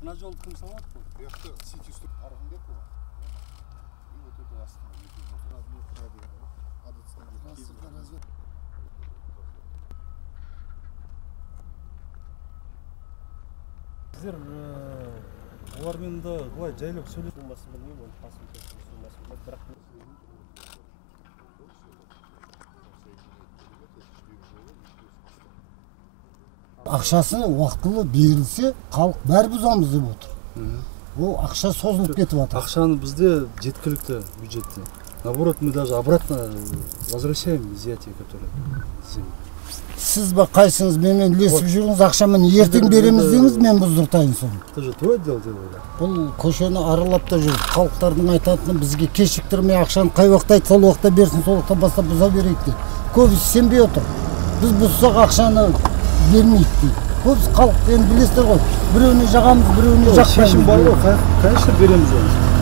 Мына жолды кім салады бұл? Бұяқты сити үстіп арғындеп бұл. И вот это астына Сіздер олармен да былай жайлап сөйлесіп болмасын білмеймін, оны қасым көзсіз болмасын, бірақ ақшасы уақытылы берілсе, халық бәрі бұзамыз деп отыр. Ол ақша созылып кетіп жатыр. ақшаны бізде жеткілікті бюджетте. Наоборот, мы даже обратно возвращаем изъятие, которое земли. Сіз ба қайсыңыз менімен ілесіп жүріңіз, ақшамен ертең береміз деңіз, мен бұздыртайын соны. Это же твое дело делали. Бұл көшені аралап та жүр. Халықтардың айтатыны бізге кешіктірмей ақшаны қай уақытта айтса сол уақытта берсін, сол уақытта бастап бұза берейік дейді. Көбісі сенбей отыр. Біз бұзсақ ақшаны бермейді дейді. Көбісі халық енді білесіздер ғой. Біреуіне жағамыз, біреуіне жақпаймыз. Шешім бар ғой, конечно береміз оны.